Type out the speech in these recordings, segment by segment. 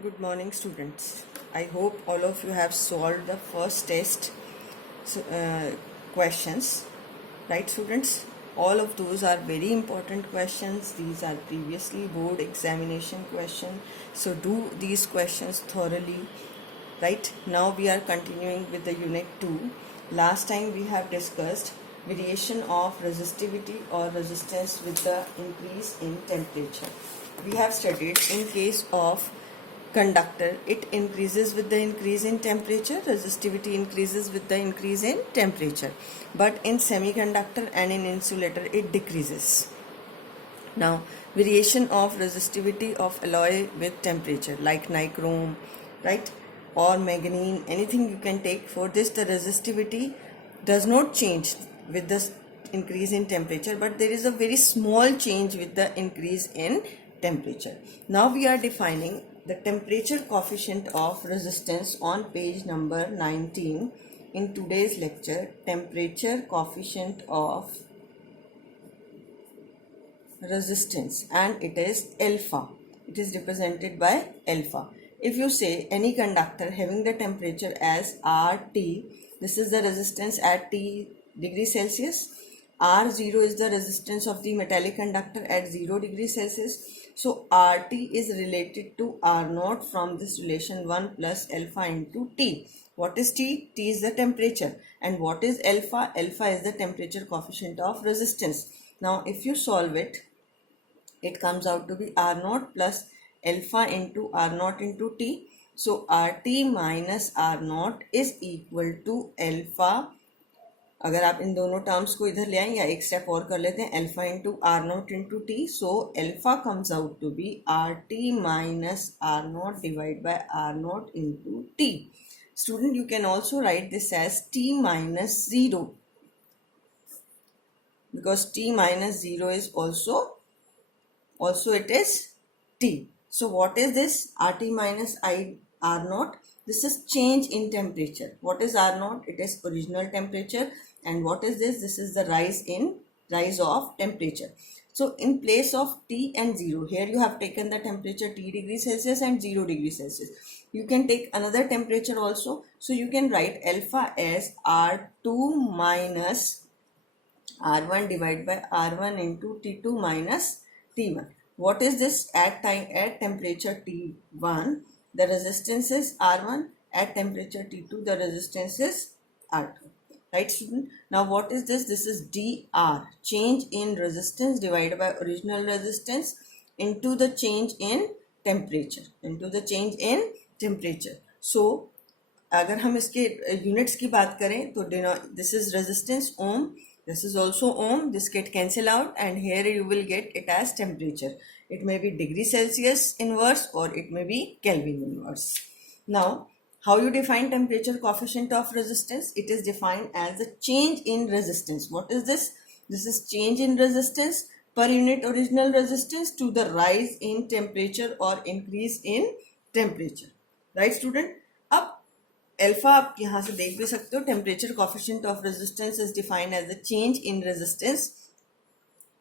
Good morning, students. I hope all of you have solved the first test questions, right, students? All of those are very important questions. These are previously board examination questions. So do these questions thoroughly, right? Now we are continuing with the unit 2. Last time we have discussed variation of resistivity or resistance with the increase in temperature. We have studied in case of conductor, it increases with the increase in temperature, resistivity increases with the increase in temperature, but in semiconductor and in insulator it decreases. Now variation of resistivity of alloy with temperature like nichrome, right, or manganese, anything you can take. For this the resistivity does not change with the increase in temperature, but there is a very small change with the increase in temperature. Now we are defining the temperature coefficient of resistance on page number 19 in today's lecture. Temperature coefficient of resistance, and it is alpha. It is represented by alpha. If you say any conductor having the temperature as RT, this is the resistance at T degrees Celsius. R0 is the resistance of the metallic conductor at 0 degrees Celsius. So RT is related to R0 from this relation 1 plus alpha into T. What is T? T is the temperature. And what is alpha? Alpha is the temperature coefficient of resistance. Now if you solve it, it comes out to be R0 plus alpha into R0 into T. So RT minus R0 is equal to alpha. अगर आप इन दोनों terms को इधर ले आएं या एक step और कर लेते हैं, alpha into R naught into T. So alpha comes out to be R T minus R naught divide by R naught into T. Student, you can also write this as t minus 0, because t minus 0 is also it is t. So what is this? RT minus R naught. This is change in temperature. What is R naught? It is original temperature. And what is this? This is the rise of temperature. So in place of T and 0, here you have taken the temperature T degrees Celsius and 0 degrees Celsius. You can take another temperature also. So you can write alpha as R2 minus R1 divided by R1 into T2 minus T1. What is this? At temperature T1, the resistance is R1. At temperature T2, the resistance is R2. Right, student? Now what is this? This is dr, change in resistance divided by original resistance into the change in temperature, So अगर हम इसके units की बात करें तो this is resistance ohm, this is also ohm, this get cancel out, and here you will get it as temperature. It may be degree Celsius inverse or it may be Kelvin inverse. Now how you define temperature coefficient of resistance? It is defined as the change in resistance. What is this? This is change in resistance per unit original resistance to the rise in temperature or increase in temperature. Right, student? अब alpha आप यहाँ से देख भी सकते हो. Temperature coefficient of resistance is defined as the change in resistance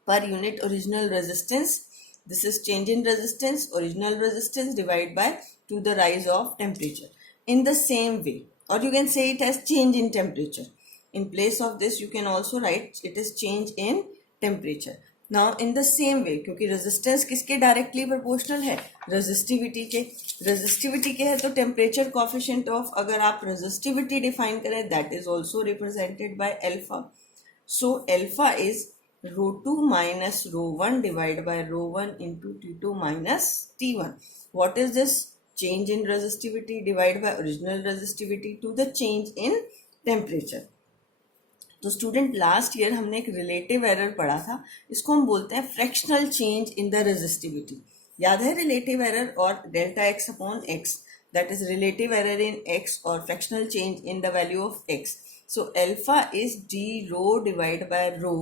per unit original resistance. This is change in resistance, original resistance divided by to the rise of temperature. In the same way, or you can say it as change in temperature. In place of this, you can also write it is change in temperature. Now in the same way, क्योंकि resistance किसके directly proportional है? Resistivity के है, तो temperature coefficient of, अगर आप resistivity define करें, that is also represented by alpha. So alpha is rho 2 minus rho 1 divided by rho 1 into T2 minus T1. What is this? Change in resistivity divided by original resistivity to the change in temperature. तो student last year हमने एक relative error पढ़ा था, इसको हम बोलते हैं fractional change in the resistivity. याद है रिलेटिव एरर? और delta X upon X, that is relative error in X और fractional change in the value of X. So alpha is D rho divide by rho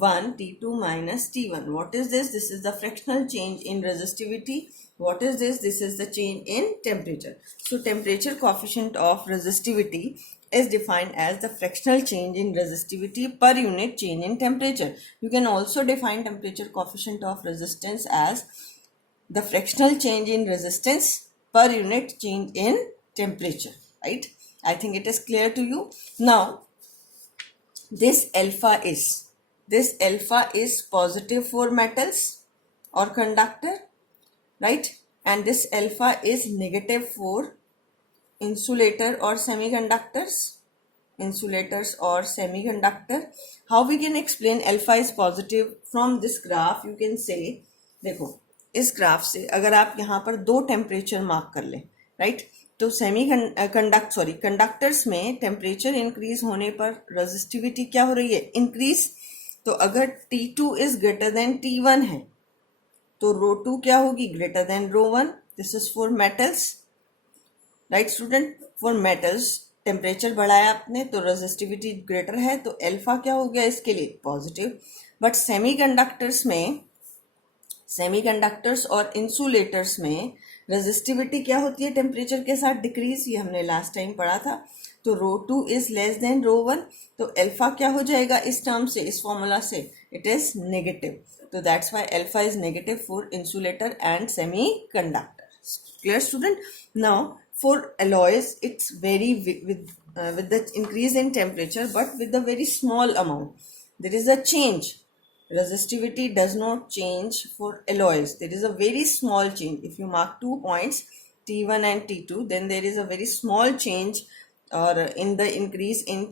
1 T2 minus T1. What is this? This is the fractional change in resistivity. What is this? This is the change in temperature. So temperature coefficient of resistivity is defined as the fractional change in resistivity per unit change in temperature. You can also define temperature coefficient of resistance as the fractional change in resistance per unit change in temperature, right? I think it is clear to you. Now, this alpha is positive for metals or conductor, right? And this alpha is negative for insulator or semiconductors. Insulators or semiconductor. How we can explain alpha is positive? From this graph you can say, देखो इस graph से अगर आप यहाँ पर दो temperature mark कर लें, राइट, तो कंडक्टर्स में टेम्परेचर इंक्रीज होने पर रेजिस्टिविटी क्या हो रही है? इंक्रीज. तो अगर T2 is greater than T1 है तो ρ2 क्या होगी? Greater than ρ1. This is for metals, right student. For metals temperature बढ़ाया आपने तो रेजिस्टिविटी ग्रेटर है, तो अल्फा क्या हो गया इसके लिए? पॉजिटिव. बट सेमीकंडक्टर्स और इंसुलेटर्स में रेजिस्टिविटी क्या होती है टेम्परेचर के साथ? डिक्रीज. ये हमने लास्ट टाइम पढ़ा था. तो ρ2 इज लेस देन ρ1, तो अल्फा क्या हो जाएगा इस टर्म से, इस फॉर्मूला से? It is negative. तो that's why alpha is negative for insulator and semiconductor. Clear student? Now for alloys it's very with the increase in temperature but with a very small amount. There is a change. Resistivity does not change for alloys. There is a very small change. If you mark 2 points T1 and T2, then there is a very small change or in the increase in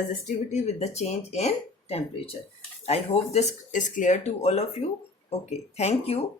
resistivity with the change in temperature. I hope this is clear to all of you. Okay, thank you.